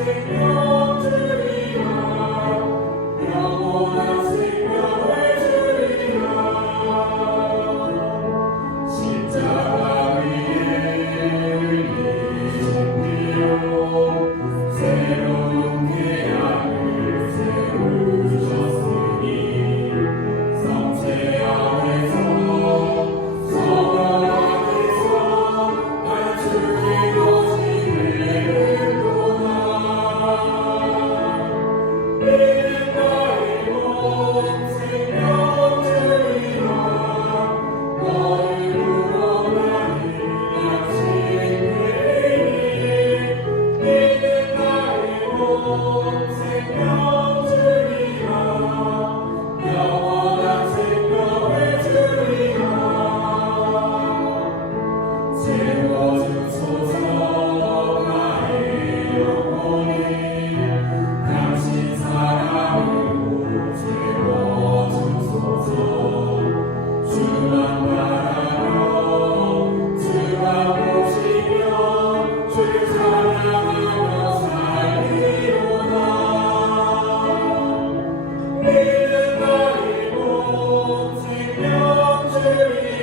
Signor Сина і Бог, всіх дням живі.